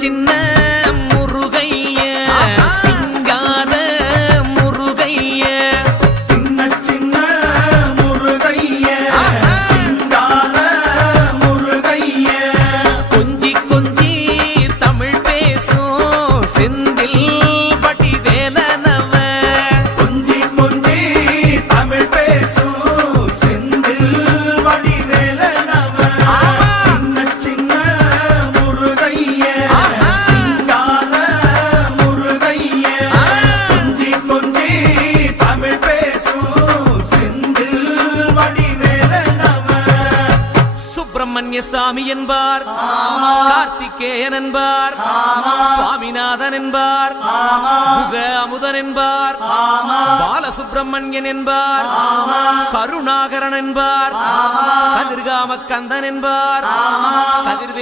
சின்ன முருகைய சிங்கார முருகைய சின்ன சின்ன முருகைய சிங்கார முருகைய கொஞ்சி கொஞ்சி தமிழ் பேசும் செந்தில் வடிவேலனவ கொஞ்சி கொஞ்சி தமிழ் பேசும் செந்தில் வடிவேலனவ சின்ன சின்ன முருகைய சிங்கார முருகைய கொஞ்சி கொஞ்சி தமிழ் பேசும் செந்தில் வடிவேலனவ சுப்பிரமணிய சாமி என்பார், கார்த்திகேயன் என்பார், சுவாமிநாதன் என்பார், முக அமுதன் என்பார், பாலசுப்பிரமணியன் என்பார், கருணாகரன் என்பார், கதிர்காம கந்தன் என்பார், கதிர்வே